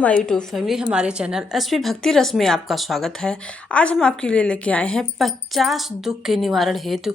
My YouTube family, हमारे channel SP भक्ति रस में आपका स्वागत है। आज हम आपके लिए लेके आए हैं 50 दुख के निवारण हेतु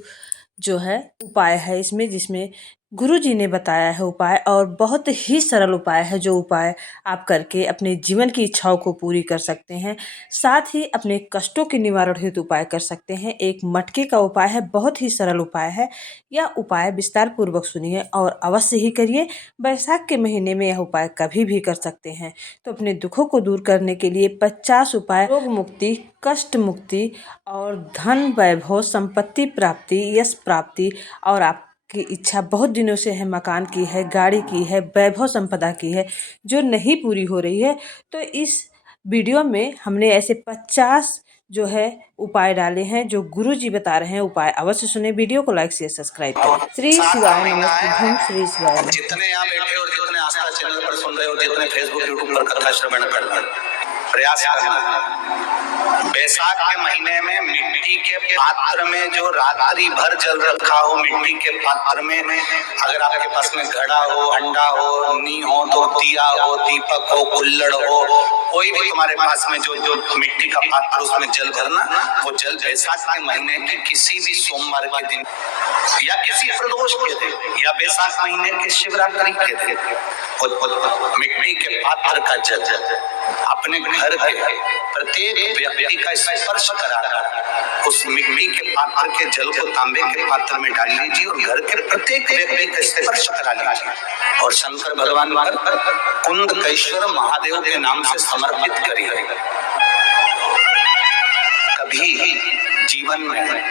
जो है उपाय है इसमें, जिसमें गुरु जी ने बताया है उपाय, और बहुत ही सरल उपाय है जो उपाय आप करके अपने जीवन की इच्छाओं को पूरी कर सकते हैं। साथ ही अपने कष्टों के निवारण हेतु उपाय कर सकते हैं। एक मटके का उपाय है, बहुत ही सरल उपाय है। यह उपाय विस्तार पूर्वक सुनिए और अवश्य ही करिए। बैसाख के महीने में यह उपाय कभी भी कर सकते हैं। तो अपने दुखों को दूर करने के लिए 50 उपाय, रोग मुक्ति, कष्ट मुक्ति और धन वैभव, संपत्ति प्राप्ति, यश प्राप्ति, और आपकी इच्छा बहुत दिनों से है, मकान की है, गाड़ी की है, वैभव संपदा की है, जो नहीं पूरी हो रही है, तो इस वीडियो में हमने ऐसे 50 जो है उपाय डाले हैं जो गुरु जी बता रहे हैं। उपाय अवश्य सुने। वीडियो को लाइक शेयर सब्सक्राइब करें। श्री शिवाय नमः। श्री शिवाय नमः। जितने यहाँ बैठे और जितने आस्था चैनल पर सुन रहे हो, जितने फेसबुक यूट्यूब पर कथा श्रवण कर रहे हो, प्रयास करना। बैसाख के महीने में मिट्टी के पात्र में जो रात्रि भर जल रखा हो, मिट्टी के पात्र में अगर आपके पास में घड़ा हो, हंडा हो, नी हो, तो दिया हो, दीपक हो, कुल्हड़ हो, कोई भी तुम्हारे पास में जो मिट्टी का पात्र, उसमें जल भरना। वो जल बैसाख के महीने की किसी भी सोमवार के दिन या किसी प्रदोष के दिन या बैसाख महीने के शिवरात्रि के दिन मिट्टी के पात्र का जल अपने घर के प्रत्येक व्यक्ति का स्पर्श कराकर उस मिट्टी के पात्र के जल को तांबे के पात्र में डाल लीजिए और घर के प्रत्येक व्यक्ति का स्पर्श करा लीजिए और शंकर भगवान पर कुंदकेश्वर महादेव के नाम से समर्पित करिए। कभी जीवन में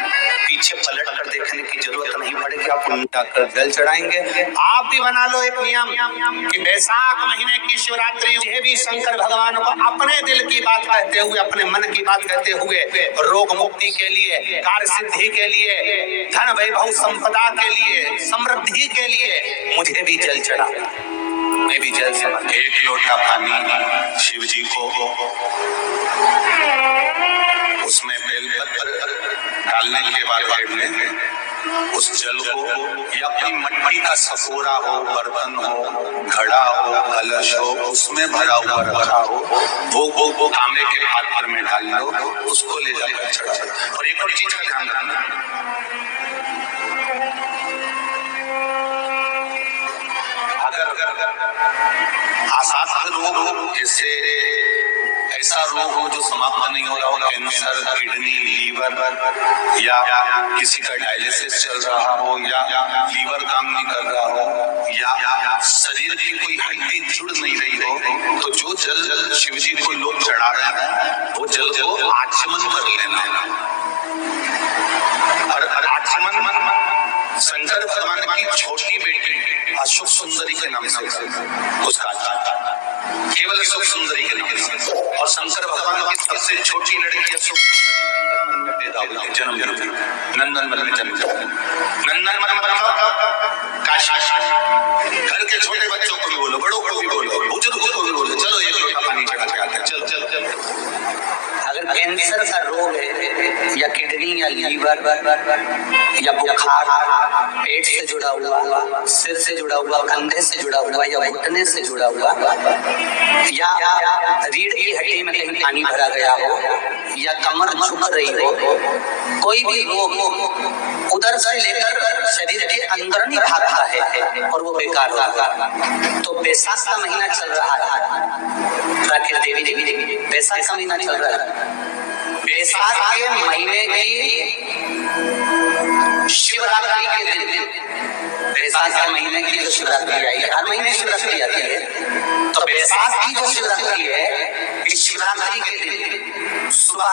पीछे पलट कर देखने की जरूरत नहीं पड़ेगी। आप उठाकर जल चढ़ाएंगे। आप भी बना लो एक नियम कि बैसाख महीने की शिवरात्रि मुझे भी शंकर भगवान को अपने दिल की बात कहते हुए, अपने मन की बात कहते हुए, रोग मुक्ति के लिए, कार्य सिद्धि के लिए, धन वैभव संपदा के लिए, समृद्धि के लिए मुझे भी जल चढ़ा। मैं भी जल से एक लोटा पानी शिव जी को, उसमें बेलपत्र डालने के बाद में उस जल को या अपनी मिट्टी का सफोरा हो, बर्तन हो, घड़ा हो, कलश हो, उसमें भरा हुआ रखा हो, वो तांबे के पात्र में डाल लो, उसको ले जाकर चढ़ा। और एक और चीज का ध्यान रखना, अगर आसाद रोग हो, जैसे ऐसा रोग हो जो समाप्त नहीं हो रहा हो, कैंसर, किडनी, लीवर, या किसी का डायलिसिस चल रहा हो, या लीवर काम नहीं कर रहा हो, या शरीर की कोई हड्डी जुड़ नहीं रही हो, तो जो जल शिव जी को लोग चढ़ा रहे हैं वो जल को आचमन कर लेना। और आचमन शंकर भगवान की छोटी बेटी अशोक सुंदरी के नाम से उसका केवल अशोक सुंदरी के नाम से, और शंकर भगवान की सबसे छोटी लड़की अशोक सुंदरी जन्म नंदन में जन्म। नंदन घर के छोटे बच्चों को भी बोलो, बड़ों को भी बोलो, बुजुर्गों को भी बोलो, चलो एक लोटा पानी चढ़ा के आते हैं। चल चल चल। अगर कैंसर का रोग है या किडनी या लीवर या बुखार, पेट से जुड़ा हुआ, सिर से जुड़ा हुआ, कंधे से जुड़ा हुआ, या घुटने से जुड़ा हुआ, या रीढ़ की हड्डी में कहीं पानी भरा गया हो, या कमर झुक रही हो, कोई भी रोग उधर से लेकर शरीर के अंदर नहीं भागता है और वो बेकार होगा। तो बैसाख का महीना चल रहा है, राकेश देवी जी, बैसाख का महीना चल रहा है। बैसाख के महीने की शिवरात्रि के दिन, बैसाख के महीने की जो शिवरात्रि आई है, हर महीने शिवरात्रि आती है, तो बैसाख की जो शिवरात्रि है, इस शिवरात्रि के दिन सुबह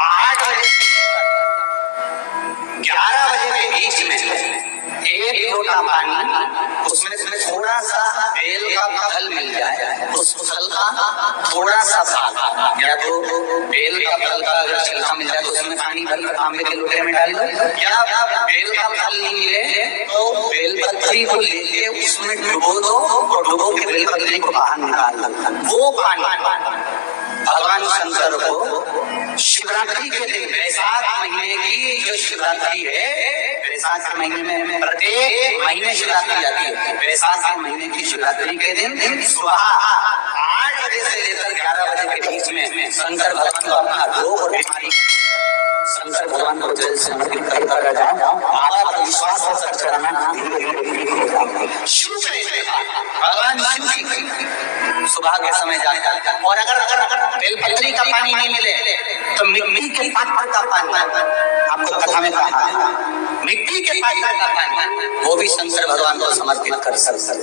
8 बजे से 11 बजे के बीच में एक लोटा पानी, उसमें थोड़ा सा बेल का फल मिल जाए, उस फल का थोड़ा सा भाग, या तो बेल का फल का अगर छिलका मिल जाए तो उसमें पानी भरकर तांबे के लोटे में डाल दो, या बेल का फल नहीं मिले तो बेलपत्री को लेके उसमें डुबो दो और डुबो के बेलपत्री को बाहर निकाल दो। वो पानी भगवान शंकर को शिवरात्रि के दिन, बैसाख महीने की जो शिवरात्रि है, बैसाख के महीने में प्रत्येक महीने शिवरात्रि आती है। बैसाख के महीने की शिवरात्रि के दिन सुबह 8 बजे से लेकर 11 बजे के बीच में शंकर भगवान को अपना रोग और बीमारी शंकर भगवान को जल समर्पित कर जाओ। बाबा पर विश्वास होकर चढ़ाना शुरू करें। भगवान शिव की सुबह के समय जाए और अगर बेलपत्री का पानी नहीं मिले तो मिट्टी के पात्र का पानी, आपको कथा में कहा है, मिट्टी के पात्र का पानी वो भी शंकर भगवान को समर्पित कर सकते।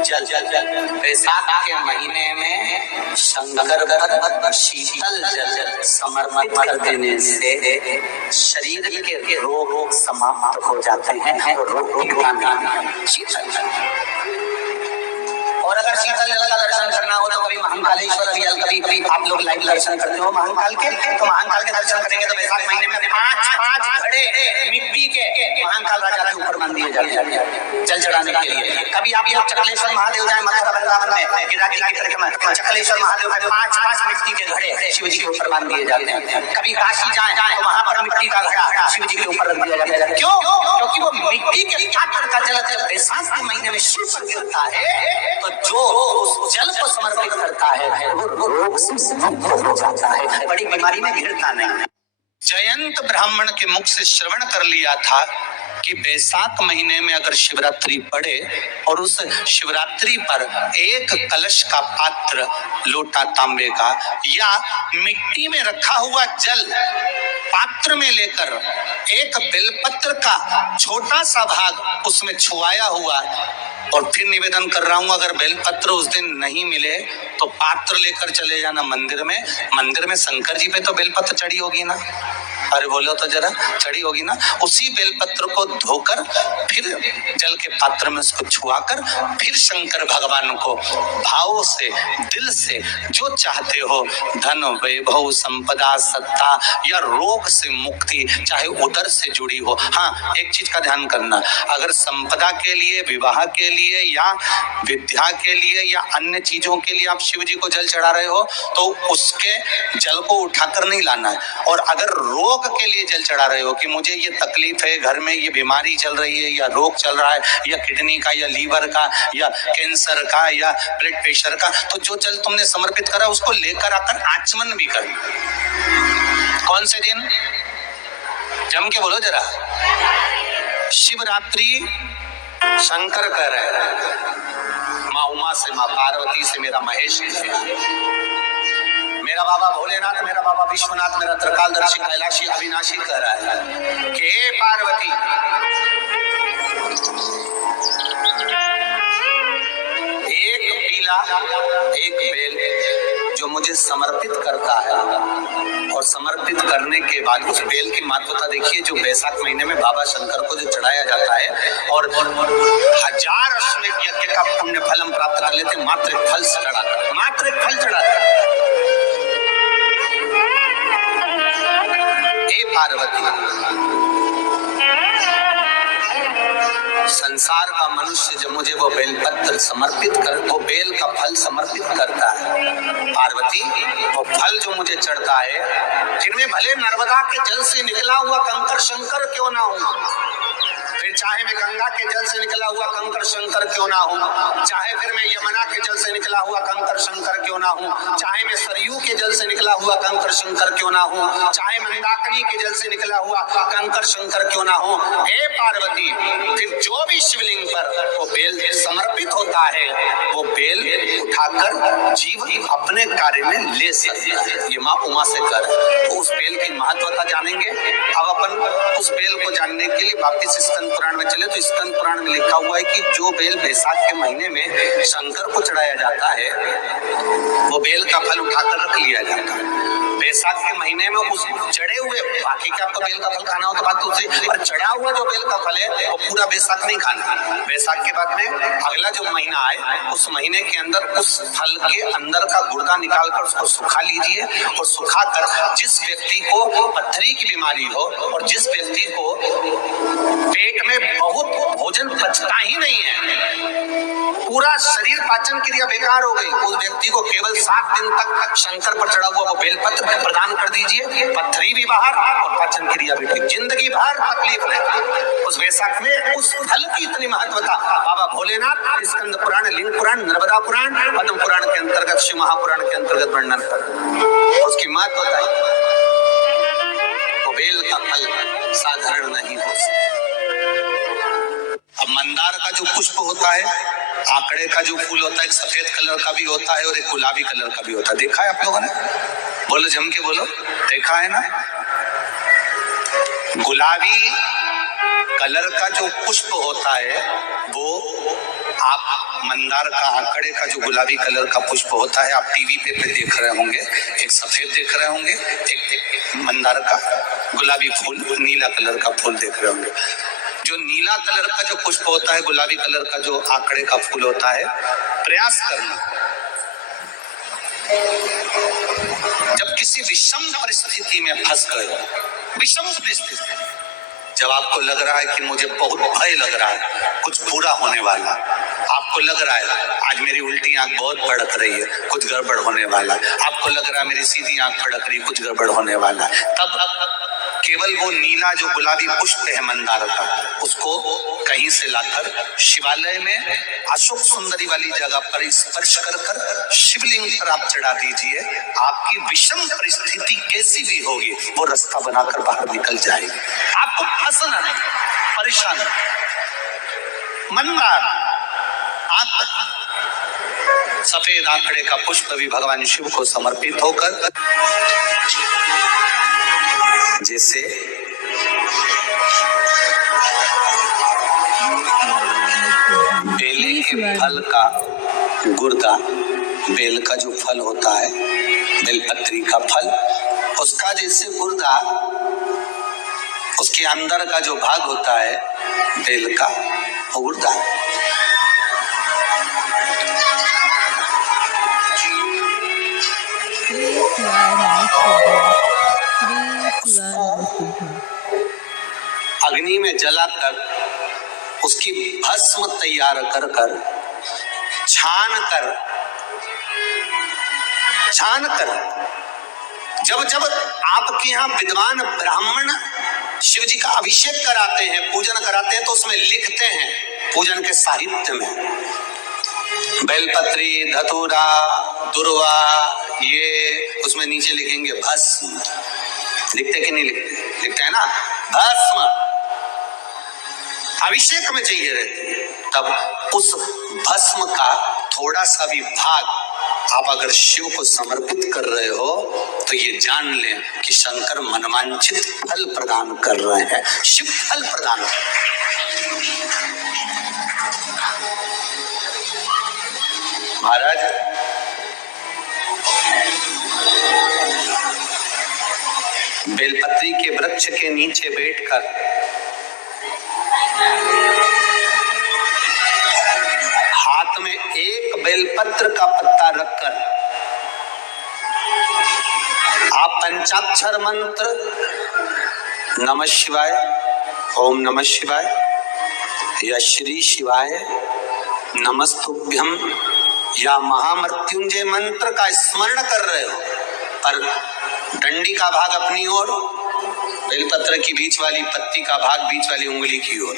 जल बैसाख के महीने में शंकर पर शीतल जल समर्पित कर देने से शरीर के रोग समाप्त हो जाते हैं और रोग शीतल जल। और अगर शीतल जल का दर्शन करना हो तो कभी महाकालेश्वर कभी आप लोग लाइव दर्शन करते हो महाकाल के, तो महाकाल के दर्शन करेंगे तो बैसाख महीने में 5 घड़े मिट्टी के महाकाल राजा के ऊपर बांध दिए जाते हैं जल चढ़ाने के लिए। कभी आप लोग चकलेश्वर महादेव जाए मथुरा वृंदावन में गिरा करके चकलेश्वर महादेव के 5 मिट्टी के घड़े शिव जी के ऊपर बांध दिए जाते हैं। कभी काशी जाए तो वहां पर मिट्टी का घड़ा शिव जी के ऊपर रख दिया जाता है। क्यों? क्योंकि वो मिट्टी के पात्र का जल जब बैसाख के महीने में शिव पर गिरता है तो जो उस जल को समर्पित करता है वो रोग से मुक्त हो जाता है, बड़ी बीमारी में गिरता नहीं। जयंत ब्राह्मण के मुख से श्रवण कर लिया था कि बैसाख महीने में अगर शिवरात्रि पड़े और उस शिवरात्रि पर एक कलश का पात्र लोटा तांबे का या मिट्टी में रखा हुआ जल पात्र में लेकर एक बेलपत्र का छोटा सा भाग उसमें छुआया हुआ, और फिर निवेदन कर रहा हूं अगर बेलपत्र उस दिन नहीं मिले तो पात्र लेकर चले जाना मंदिर में शंकर जी पे तो बेलपत्र चढ़ी होगी ना, अरे बोलो तो जरा, चढ़ी होगी ना। उसी बेलपत्र को धोकर फिर जल के पात्र में उसको छुआकर फिर शंकर भगवान को भाव से दिल से जो चाहते हो, धन वैभव संपदा सत्ता या रोग से मुक्ति चाहे उदर से जुड़ी हो। हाँ, एक चीज का ध्यान करना, अगर संपदा के लिए, विवाह के लिए या विद्या के लिए या अन्य चीजों के लिए आप शिव जी को जल चढ़ा रहे हो तो उसके जल को उठाकर नहीं लाना है। और अगर रोग के लिए जल चढ़ा रहे हो कि मुझे ये तकलीफ है, घर में ये बीमारी चल रही है या रोग चल रहा है या किडनी का या लीवर का या कैंसर का या ब्लड प्रेशर का, तो जो जल तुमने समर्पित करा उसको लेकर आकर आचमन भी करना। कौन से दिन? जम के बोलो जरा। शिवरात्रि शंकर कह रहे हैं, माँ उमा से, माँ पार्वती से, मेरा महेश से, मेरा बाबा भोलेनाथ, मेरा बाबा विश्वनाथ, मेरा त्रिकालदर्शी कैलाशी अविनाशी कह रहा है कि हे पार्वती, एक पीला एक बेल जो मुझे समर्पित करता है और समर्पित करने के बाद उस बेल की महत्वता देखिए, जो बैसाख महीने में बाबा शंकर को जो चढ़ाया जाता है और 1000 अश्वमेध यज्ञ का पुण्य फल हम प्राप्त कर लेते, मात्र एक फल चढ़ाकर, मात्र एक फल चढ़ाकर। हे पार्वती, संसार का मनुष्य जब मुझे वो बेलपत्र समर्पित कर, वो बेल का फल समर्पित करता है, पार्वती वो फल जो मुझे चढ़ता है, जिनमें भले नर्मदा के जल से निकला हुआ कंकर शंकर क्यों ना हो, फिर चाहे मैं गंगा के जल से निकला हुआ कंकर शंकर क्यों ना हूँ, चाहे फिर मैं यमुना के जल से निकला हुआ कंकर शंकर क्यों ना हूँ, चाहे मैं सरयू के जल से निकला हुआ कंकर शंकर क्यों ना हूँ, चाहे मंदाकिनी के जल से निकला हुआ कंकर शंकर क्यों ना हूँ, हे पार्वती, फिर जो भी शिवलिंग पर वो बेल समर्पित होता है वो बेल उठाकर जीव अपने कार्य में ले सकता है। ये माँ उमा से कर, तो उस बेल की महत्वता जानेंगे। अब अपन उस बेल को जानने के लिए वापिस स्कंद पुराण में चले तो स्कंद पुराण में लिखा हुआ है कि जो बेल बैसाख के महीने में शंकर को चढ़ाया जाता है वो बेल का फल उठाकर रख लिया जाता है। बैसाख के महीने में उस चढ़े हुए, बाकी का आपको बेल का फल खाना हो तो बात दूसरी, पर चढ़ा हुआ जो बेल का फल है वो पूरा बैसाख नहीं खाना। बैसाख के बाद में अगला जो महीना आए उस महीने के अंदर उस फल के अंदर का गुर्दा निकालकर उसको सुखा लीजिए और सुखाकर जिस व्यक्ति को पथरी की बीमारी हो और जिस व्यक्ति को पेट में बहुत भोजन पचता ही नहीं है पूरा शरीर पाचन क्रिया बेकार हो गई, उस व्यक्ति को केवल 7 दिन तक शंकर पर चढ़ा हुआ वो बेलपत्र प्रदान कर दीजिए, पथरी भी बाहर और पाचन क्रिया भी ठीक, जिंदगी भर तकलीफ नहीं। उस वैशाख में उस फल की इतनी महत्वता बाबा भोलेनाथ स्कंद पुराण, लिंग पुराण, नर्मदा पुराण, पद्म पुराण के अंतर्गत, शिव महापुराण के अंतर्गत वर्णन कर उसकी महत्वता है। तो बेल का फल साधारण नहीं हो सकता। अब मंदार का जो पुष्प होता है, आंकड़े का जो फूल होता है, एक सफेद कलर का भी होता है और एक गुलाबी कलर का भी होता है। देखा है आप लोगों ने? बोलो, जम के बोलो, देखा है ना? गुलाबी कलर का जो पुष्प होता है वो आप मंदार का, आंकड़े का जो गुलाबी कलर का पुष्प होता है, आप टीवी पे देख रहे होंगे, एक सफेद देख रहे होंगे, एक मंदार का गुलाबी फूल, नीला कलर का फूल देख रहे होंगे। जो नीला कलर का जो पुष्प होता है, गुलाबी कलर का जो आंकड़े का फूल होता है, प्रयास करना जब किसी विषम परिस्थिति में फंस गए, विषम परिस्थिति, जब आपको लग रहा है कि मुझे बहुत भय लग रहा है, कुछ बुरा होने वाला, आपको लग रहा है आज मेरी उल्टी आंख बहुत फड़क रही है, कुछ गड़बड़ होने वाला, आपको लग रहा है मेरी सीधी आंख फड़क रही है, कुछ गड़बड़ होने वाला, तब केवल वो नीला जो गुलाबी पुष्प है मंदार का, उसको कहीं से लाकर शिवालय में अशोक सुंदरी वाली जगह पर स्पर्श कर कर शिवलिंग पर आप चढ़ा दीजिए। आपकी विषम परिस्थिति कैसी भी होगी, वो रास्ता बनाकर बाहर निकल जाएगी। आपको फंसना नहीं, परेशान मंदार सफेद आंकड़े का पुष्प भी भगवान शिव को समर्पित होकर, जैसे बेले के फल का गुर्दा, बेल का जो फल होता है, बेलपत्री का फल, उसका जैसे गुर्दा, उसके अंदर का जो भाग होता है बेल का, वो गुर्दा। अग्नि में जलाकर उसकी भस्म तैयार कर कर छान कर जब जब आपके यहाँ विद्वान ब्राह्मण शिव जी का अभिषेक कराते हैं, पूजन कराते हैं, तो उसमें लिखते हैं पूजन के साहित्य में बेलपत्री, धतूरा, दुर्वा, ये उसमें नीचे लिखेंगे भस्म। लिखते कि नहीं लिखते? लिखते हैं ना, भस्म अभिषेक में चाहिए रहती है। तब उस भस्म का थोड़ा सा भी भाग आप अगर शिव को समर्पित कर रहे हो तो ये जान लें कि शंकर मनवांछित फल प्रदान कर रहे हैं। शिव फल प्रदान कर रहे हैं। महाराज, बेलपत्री के वृक्ष के नीचे बैठकर हाथ में एक बेलपत्र का पत्ता रखकर आप पंचाक्षर मंत्र नमः शिवाय, ओम नमः शिवाय या श्री शिवाय नमस्तुभ्यम या महामृत्युंजय मंत्र का स्मरण कर रहे हो, पर डंडी का भाग अपनी ओर, बेलपत्र की बीच वाली पत्ती का भाग बीच वाली उंगली की ओर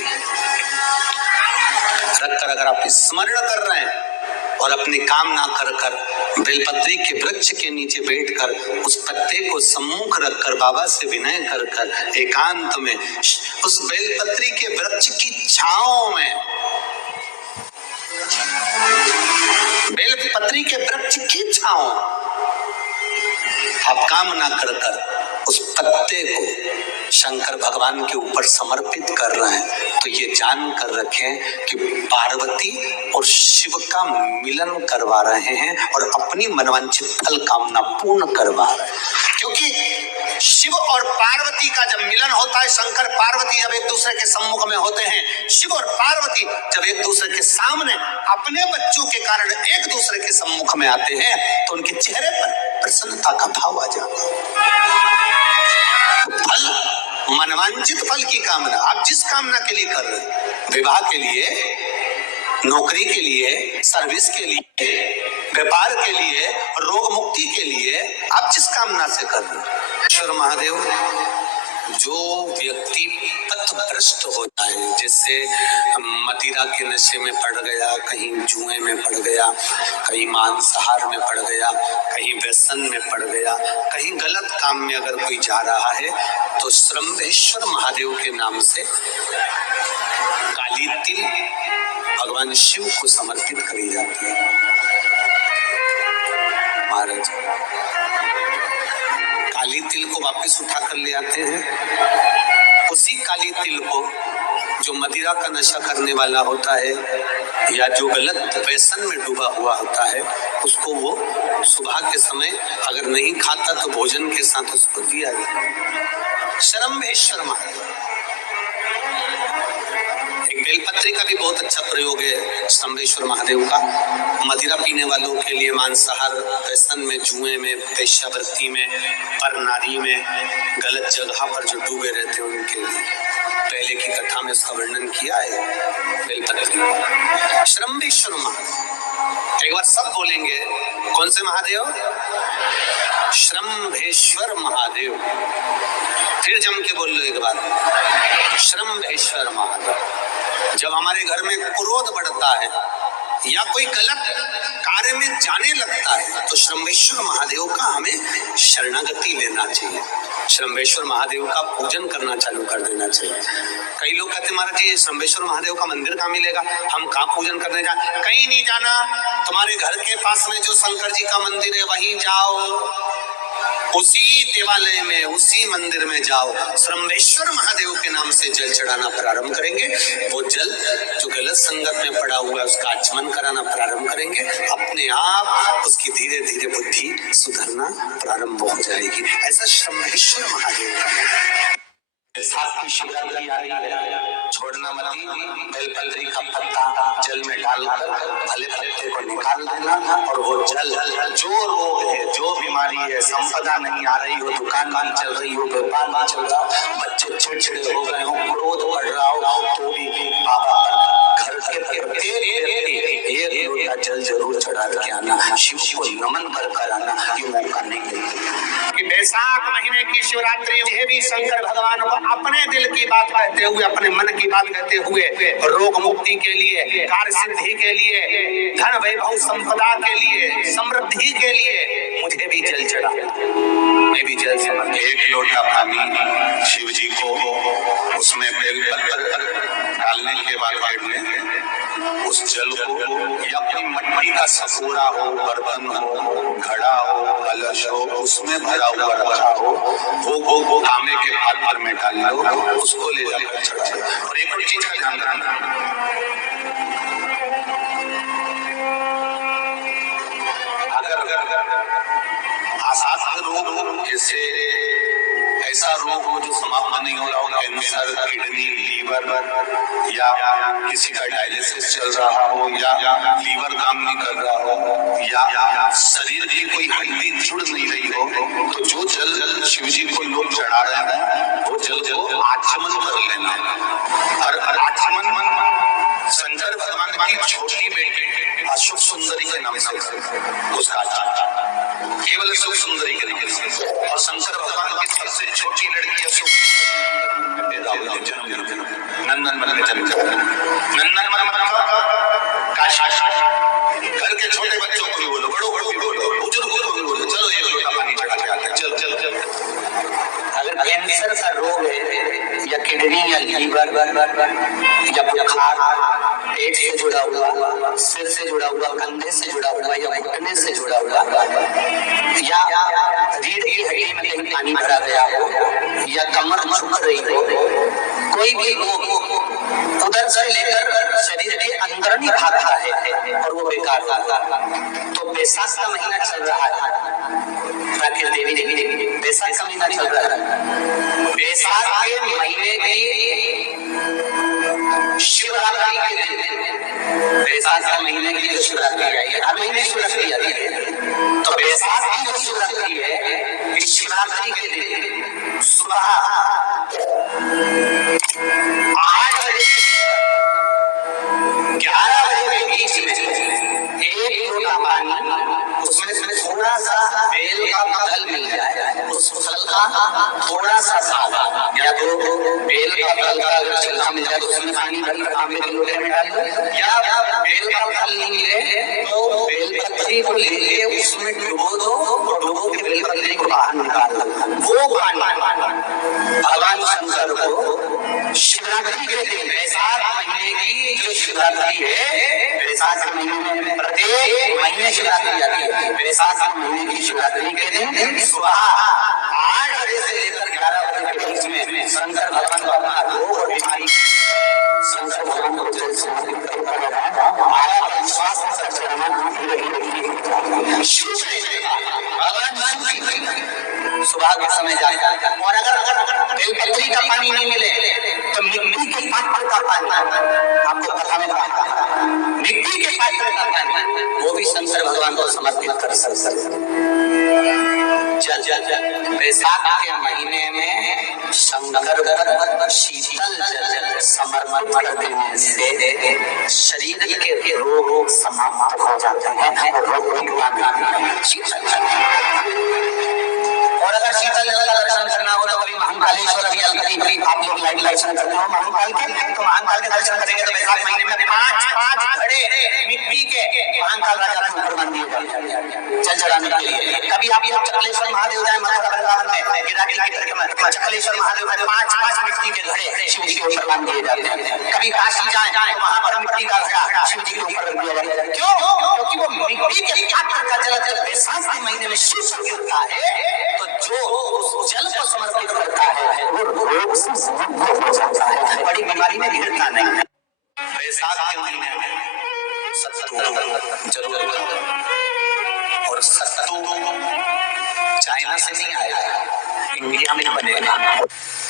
रखकर अगर आप स्मरण कर रहे हैं और अपनी कामना कर कर बेलपत्री के वृक्ष के नीचे बैठकर उस पत्ते को सम्मुख रखकर बाबा से विनय कर कर एकांत में उस बेलपत्री के वृक्ष की छांव में, बेलपत्री के वृक्ष की छांव आप कामना कर कर उस पत्ते को शंकर भगवान के ऊपर समर्पित कर रहे हैं, तो ये जान कर रखें कि पार्वती और शिव का मिलन करवा रहे हैं और अपनी मनवांछित फल कामना पूर्ण करवा रहे हैं। क्योंकि शिव और पार्वती का जब मिलन होता है, शंकर पार्वती जब एक दूसरे के सम्मुख में होते हैं, शिव और पार्वती जब एक दूसरे के सामने अपने बच्चों के कारण एक दूसरे के सम्मुख में आते हैं, तो उनके चेहरे पर प्रसन्नता का भाव आ जाता है। फल, मनवांछित फल की कामना आप जिस कामना के लिए कर रहे हैं, विवाह के लिए नौकरी के लिए, सर्विस के लिए, व्यापार के लिए, रोग मुक्ति के लिए आप जिस कामना से कर रहे हो। ईश्वर महादेव, जो व्यक्ति पथभ्रष्ट हो जाए, जैसे मदिरा के नशे में पड़ गया, कहीं जुए में पड़ गया, कहीं मांसाहार में पड़ गया, कहीं व्यसन में पड़ गया, कहीं गलत काम में अगर कोई जा रहा है, तो श्रम्भेश्वर महादेव के नाम से काली तिल भगवान शिव को समर्पित करी जाती है। महाराज काली तिल को वापस उठा कर ले आते हैं। उसी काली तिल को जो मदिरा का नशा करने वाला होता है या जो गलत व्यसन में डूबा हुआ होता है, उसको वो सुबह के समय अगर नहीं खाता तो भोजन के साथ उसको दिया जाए। श्रम्भेश्वर महादेव। एक बेलपत्री का भी बहुत अच्छा प्रयोग है श्रम्भेश्वर महादेव का। मदिरा पीने वालों के लिए, मांसाहार, व्यसन में, जुए में, वेश्यावृत्ति में, पर नारी में, गलत जगह पर जो डूबे रहते हैं उनके लिए पहले की कथा में उसका वर्णन किया है बेलपत्री। श्रम्भेश्वर महादेव। एक बार सब बोलेंगे, कौन से महादेव? श्रम्भेश्वर महादेव। फिर जम के बोल लो एक बार, श्रम्भेश्वर महादेव। जब हमारे घर में क्रोध बढ़ता है या कोई गलत कार्य में जाने लगता है, तो श्रम्भेश्वर महादेव का हमें शरणागति लेना चाहिए। श्रम्भेश्वर महादेव का पूजन करना चालू कर देना चाहिए। कई लोग कहते हैं महाराज जी श्रम्भेश्वर महादेव का मंदिर कहाँ मिलेगा, हम कहाँ पूजन करने जाए? कहीं नहीं जाना, तुम्हारे घर के पास में जो शंकर जी का मंदिर है वहीं जाओ, उसी देवालय में, उसी मंदिर में जाओ, श्रम्भेश्वर महादेव के नाम से जल चढ़ाना प्रारंभ करेंगे। वो जल जो गलत संगत में पड़ा हुआ है उसका आचमन कराना प्रारंभ करेंगे। अपने आप उसकी धीरे धीरे बुद्धि सुधरना प्रारंभ हो जाएगी। ऐसा श्रम्भेश्वर महादेव का। साथ की शिवरात्रि आ रही है, छोड़ना मत। बेलपत्री का पत्ता जल में डालकर भले पत्ते को निकाल देना, और वो जल, जो रोग है, जो बीमारी है, संपदा नहीं आ रही हो, दुकान नहीं चल रही हो, व्यापार नहीं चल रहा, बच्चे चिड़चिड़े हो गए हो, क्रोध बढ़ रहा हो, तो भी बाबा घर के प्रत्येक एक लोटा जल जरूर चढ़ा के आना, शिव को नमन कर आना। ये मौका नहीं मिलता कि बैसाख महीने की शिवरात्रि ये भी शंकर भगवान को अपने दिल की बात कहते हुए, अपने मन की बात कहते हुए, रोग मुक्ति के लिए, कार्य सिद्धि के लिए, धन वैभव संपदा के लिए, समृद्धि के लिए मुझे भी जल चढ़ा, मैं भी जल समर्पित। एक लोटा पानी शिव जी को, उसमें बेलपत्र डालने के बाद उस जल को या कोई मिट्टी का सकोरा हो, बर्तन हो, घड़ा हो, कलश हो, उसमें भरा हुआ रखा हो, वो तांबे के पात्र में डाल लो, उसको ले जाकर चढ़ा दो। और एक और चीज का ध्यान रखना, अगर आसाद रोग जैसे ऐसा रोग हो जो समाप्त नहीं हो रहा हो, कैंसर, किडनी, लीवर, या किसी का डायलिसिस चल रहा हो, या लीवर काम नहीं कर रहा हो, या शरीर की कोई हड्डी जुड़ नहीं रही हो, तो जो जल शिव जी को लोग चढ़ा रहे हैं वो जल को आचमन कर लेना। और आचमन शंकर भगवान की छोटी बेटी अशोक सुंदरी के नाम से उसका केवल अशोक सुंदरी के नाम से, और शंकर भगवान की सबसे छोटी लड़की अशोक नंदन घर के छोटे बच्चों को भी बोलो, बड़ों को भी बोलो, बुजुर्गों को भी बोलो, चलो एक लोटा पानी चढ़ा के आते हैं, चल चल चल। अगर कैंसर का रोग है या किडनी या लीवर या बुखार, पेट से जुड़ा हुआ, सिर से जुड़ा हुआ, कंधे से जुड़ा हुआ, या घुटने से जुड़ा हुआ, या रीढ़ की हड्डी में कहीं पानी भरा गया हो, या कमर झुक रही हो, कोई भी रोग उधर से लेकर शरीर के अंदर ही खाता है और वो बेकार होता है। तो बैसाख का महीना चल रहा है, राकेश देवी बैसाख का महीना चल रहा है। बैसाख के महीने की शिवरात्रि के दिन, बैसाख के महीने की जो शिवरात्रि आई है, हर महीने शिवरात्रि आती है, तो बैसाख की जो शिवरात्रि है, इस शिवरात्रि के दिन सुबह 8 बजे 11 बजे बेल का फल का अगर छिलका मिल जाए तो उसमें पानी भर कर तांबे के लोटे में डाल दो, या बेल का फल नहीं मिले तो बेल पत्ती को लेके उसमें डुबो दो और डुबो के बेल पत्ती को बाहर निकाल दो। वो पानी भगवान शंकर को शिवरात्रि के दिन, बैसाख महीने की जो शिवरात्रि है, बैसाख महीने में प्रत्येक महीने शिवरात्रि आती है, बैसाख महीने की शिवरात्रि के दिन सुबह 8 बजे से लेकर 11 बजे के बीच में शंकर भगवान को अपना रोग और बीमारी, शंकर भगवान को जल समर्पित कर माया का विश्वास कर चढ़ाना भगवान शिव सुबह के समय जाए। और अगर बेलपत्री का पानी नहीं मिले तो मिट्टी के पात्र का पानी, आपको कथा में कहा मिट्टी के पात्र का पानी, वो भी शंकर भगवान को समर्पित कर सकते। जल बैसाख के महीने में शंकर पर शीतल जल समर्पित कर देने से शरीर के रोग समाप्त हो जाते हैं। और अगर शीतल जल का दर्शन करना हो तो कभी महाकालेश्वर अभी आप लोग लाइव दर्शन करते हो महाकाल के, तो महाकाल के दर्शन करेंगे तो बैसाख महीने में 5 घड़े मिट्टी के महाकाल राजा के ऊपर बन दिए जल चढ़ाने के लिए। कभी आप लोग चकलेश्वर महादेव जाए मथुरा वृंदावन में, गिरागिरी की परिक्रमा, चकलेश्वर महादेव में 5 मिट्टी के घड़े शिव जी के ऊपर बांध दिए जाते हैं। कभी काशी जाए तो वहां पर मिट्टी का घड़ा शिव जी के ऊपर रख दिया जाता है। क्यों? क्योंकि वो मिट्टी के पात्र का जल बैसाख के महीने में शिव से गिरता है, तो जो उस जल को समर्पित करता है वो रोग से मुक्त हो जाता है, बड़ी बीमारी में गिरता नहीं। बैसाख के महीने में सत्तू जरूर, और सत्तू चाइना से नहीं आया, इंडिया में बनेगा।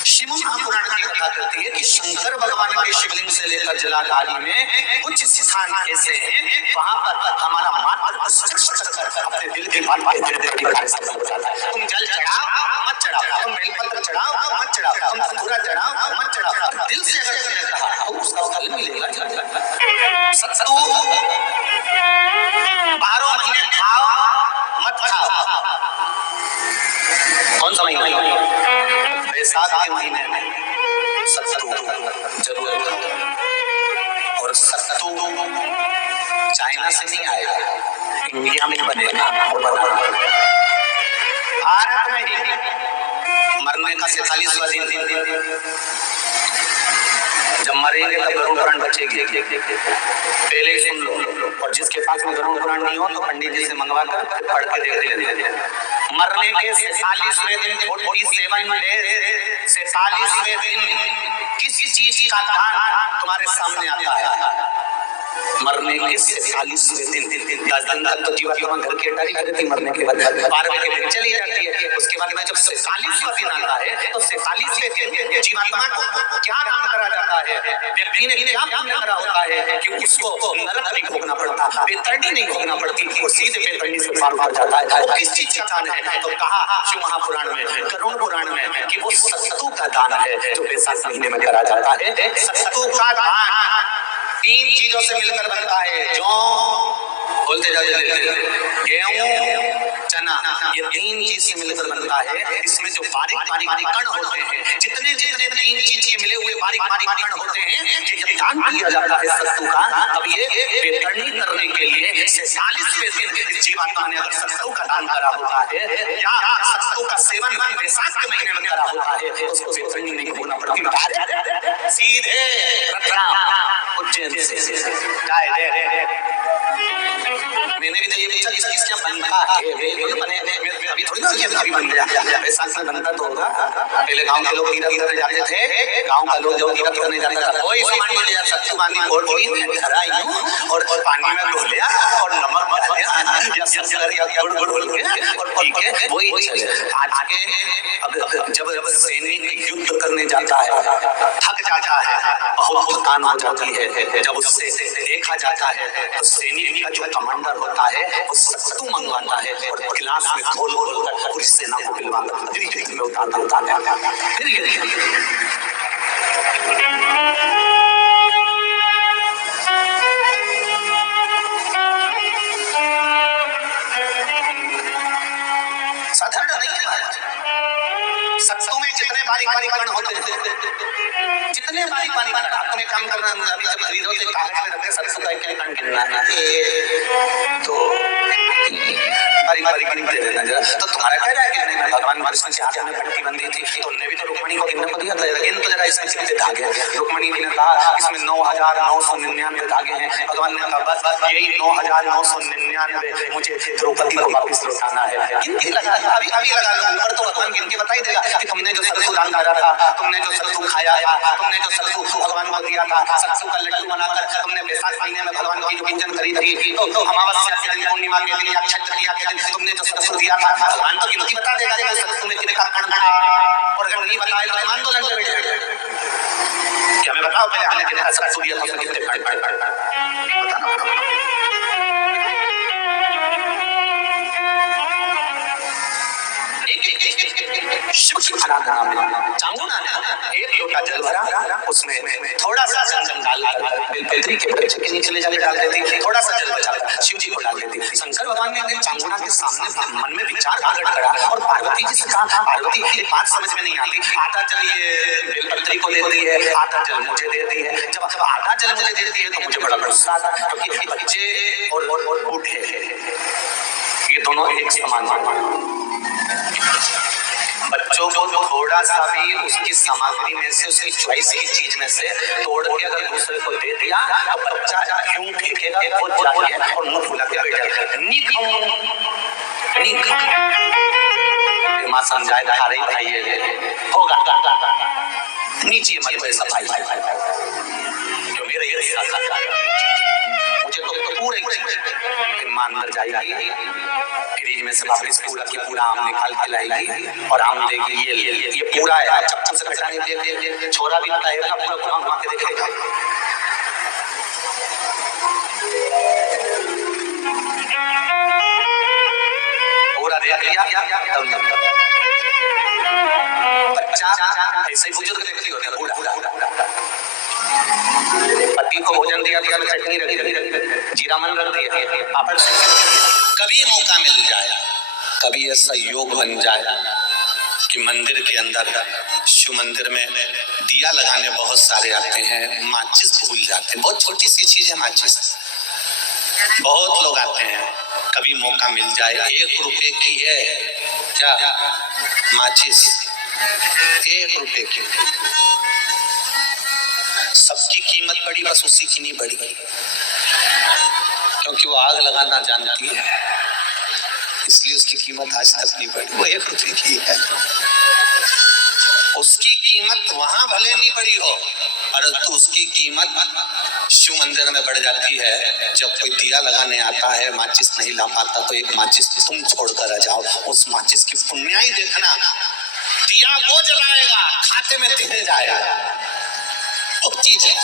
शिव महापुराण की कथा करती है कि शंकर भगवान के शिवलिंग से लेकर जलाधारी में कुछ स्थान ऐसे हैं वहां पर हमारा मात्र अपने दिल की बात तुम जल चढ़ाओ मत चढ़ाओ, तुम बेलपत्र चढ़ाओ मत चढ़ाओ, तुम धतूरा चढ़ाओ मत चढ़ाओ, दिल से अगर कहा तो उसका फल मिलेगा। सत्तू 12 महीने खाओ मत खाओ। कौन सा महीना? बैसाख के महीने में सत्तू जरूर, और सत्तू चाइना से नहीं आया, इंडिया में बनेगा। भारत में ही मरने का 47वां दिन, जब मरेंगे तब गरुड़ पुराण बचेगी, पहले सुन लो। और जिसके पास में गरुड़ पुराण नहीं हो तो पंडित जी से मंगवा कर पढ़ के देख लेते। मरने के 46वें दिन 47 डेज 46वें दिन किस चीज का दान तुम्हारे सामने आता है? मरने के 46वें दिन 10 दिन तक तो जीवात्मा घर के अटारी करती, मरने के बाद 12वें दिन चली जाती है। उसके बाद में जब 46वां दिन आता है तो 46वें दिन जीवात्मा को क्या काम करा जाता है? व्यक्ति ने क्या काम करा होता है कि उसको नरक नहीं भोगना पड़ता, बेतरनी नहीं भोगना पड़ती, वो सीधे बेतरनी से पार हो जाता है। वो किस चीज का दान है? तो कहा शिव महापुराण में, गरुड़ पुराण में कि वो सत्तू का दान है जो बैसाख महीने में करा जाता है। सत्तू का दान 3 चीजों से मिलकर बनता है। जो बोलते जाओ, गेहूं चना, ये 3 चीज से मिलकर बनता है। इसमें जो बारीक कण होते हैं, जितने 3 चीज के मिले हुए बारीक कण होते हैं, ये दान किया जाता है सत्तू का। अब ये बेतरनी करने के लिए 46वें दिन जीवात्मा ने अगर सत्तू का दान करा होता है या सत्तू का सेवन बैसाख के महीने में करा होता है तो उसको बेतरनी नहीं भोगना पड़ती, सीधे उज्जैन से मैंने भी तो ये पूछा किस किस क्या बनता है, अभी थोड़ी ना अभी बन गया, बैसाख में बनता तो होगा। पहले गांव के लोग तीरथ करने जाते थे, गांव का लोग जब तीरथ करने जाता था कोई सामान नहीं ले जाता, सत्तू बांधी फोड़ ली धरा यूं और पानी में धो लिया और नमक डाला या शक्कर या गुड़ घोल के और पी के वही चले। आज के अब जब सैनिक युद्ध करने जाता है, थक जाता है, बहुत थकान हो जाती है, जब उससे देखा जाता है तो सैनिक का जो कमांडर होता है वो सत्तू मंगवाता है और गिलास में घोल कर पूरी सेना को पिलवाता है, फिर में उतार देता है। फिर साधारण नहीं है। सत्तू में जितने बारीक कण होते हैं जितने बारी पानी का तुम एक काम करना, अभी जब खरीदो तो कागज में रखे सरसों का एक कण गिनना, 1 2 बारी बारी गिनते रहना जरा। तो तुम्हारा कह रहा है कि नहीं, मैं भगवान कृष्ण के हाथ में घंटी बंधी थी तो उन्होंने भी तो रुक्मणी को गिनने को दिया था, लेकिन तो जरा इसमें कितने धागे हैं। रुक्मणी ने कहा इसमें 9,999 धागे हैं। भगवान ने कहा बस यही 9,999 मुझे द्रौपदी को वापस लौटाना है। गिनती लगा, अभी लगा लो ऊपर, तो भगवान गिन के बता ही देगा कि तुमने जो सरसों दान करा था, तुमने जो सरसों खाया था, तुमने जो सरसों भगवान को दिया था, सरसों का लड्डू बनाकर तुमने बैसाख महीने में भगवान की जो व्यंजन करी थी, तो अमावस्या के दिन, पूर्णिमा के दिन या अक्षय तृतीया के दिन तुमने जो सरसों दिया था, भगवान तो गिनती बता देगा कि सरसों में कितने का कण था। और अगर नहीं बताए तो मान दो लंडे बैठे, क्या हमें बताओ पहले हमने कितने सरसों दिया था, उसमें कितने बताना। शिव की आराधना में चांगुना ने 1 लोटा जल भरा, उसमें थोड़ा सा चंदन डालकर बेलपत्री के वृक्ष के नीचे ले जाकर डाल देती, थोड़ा सा जल बचाकर शिव जी को डाल देती। शंकर भगवान ने चांगुना के सामने मन में विचार प्रकट करा और पार्वती जी से कहा, पार्वती ये बात समझ में नहीं आती, आधा जल ये बेलपत्री को दे दी है, आधा जल मुझे दे दी है। जब आधा जल मुझे देती है तो मुझे बड़ा गुस्सा आता, क्योंकि बच्चे और बूढ़े ये दोनों एक समान। बच्चों को थोड़ा सा भी उसकी सामग्री में से, उसकी चॉइस की चीज में से तोड़ के अगर दूसरे को दे दिया तो बच्चा यूं फेंकेगा और मुंह फुला के बैठ जाएगा। मां समझाए खा रही खाइए होगा नीचे मत सफाई जो मेरे मुझे तो पूरे मान मर जाएगी, फ्रिज में से वापस पूरा की पूरा आम निकाल के लाएगी और आम देगी ये पूरा है, चप्पू से कटाने दे छोरा भी बताएगा, पूरा घुमा घुमा के देखेगा। पूरा देख लिया बच्चा ऐसे ही बुजुर्ग व्यक्ति होते हैं, बूढ़ा पति को भोजन दिया, चटनी रख दी, जीरा मन रख दिया, पापड़। कभी मौका मिल जाए, कभी ऐसा योग बन जाए कि मंदिर के अंदर, शिव मंदिर में दिया लगाने बहुत सारे आते हैं, माचिस भूल जाते हैं, बहुत छोटी सी चीज है माचिस, बहुत लोग आते हैं। कभी मौका मिल जाए, 1 रुपए की है क्या माचिस, 1 रुपए की, सबकी कीमत बढ़ी बस उसी की नहीं बढ़ी, क्योंकि वो आग लगाना जानती है, इसलिए उसकी कीमत आज तक नहीं बढ़ी। वो 1 रुपए की है, उसकी कीमत वहां भले नहीं बढ़ी हो, परंतु उसकी कीमत शिव मंदिर में बढ़ जाती है। जब कोई दिया लगाने आता है, माचिस नहीं ला पाता, तो एक माचिस तुम छोड़कर आ जाओ, उस माचिस की पुण्याई देखना, दिया वो जलाएगा, खाते में तिल जाएगा, वो चीज है।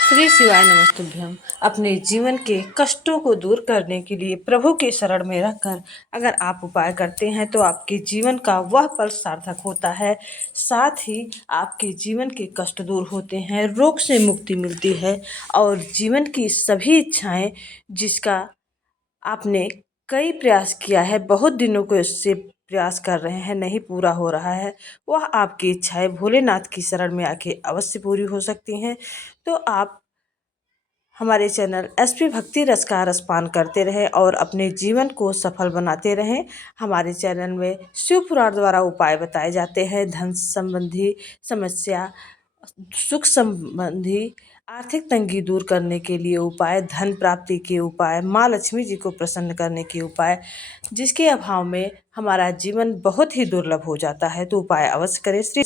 श्री शिवाय नमस्तुभ्यम। अपने जीवन के कष्टों को दूर करने के लिए प्रभु के शरण में रहकर अगर आप उपाय करते हैं तो आपके जीवन का वह पल सार्थक होता है, साथ ही आपके जीवन के कष्ट दूर होते हैं, रोग से मुक्ति मिलती है और जीवन की सभी इच्छाएं जिसका आपने कई प्रयास किया है, बहुत दिनों को इससे प्रयास कर रहे हैं, नहीं पूरा हो रहा है, वह आपकी इच्छाएं भोलेनाथ की शरण में आके अवश्य पूरी हो सकती हैं। तो आप हमारे चैनल एसपी भक्ति रस का रसपान करते रहें और अपने जीवन को सफल बनाते रहें। हमारे चैनल में शिव पुराण द्वारा उपाय बताए जाते हैं, धन संबंधी समस्या, सुख संबंधी आर्थिक तंगी दूर करने के लिए उपाय, धन प्राप्ति के उपाय, माँ लक्ष्मी जी को प्रसन्न करने के उपाय, जिसके अभाव में हमारा जीवन बहुत ही दुर्लभ हो जाता है। तो उपाय अवश्य करें। श्री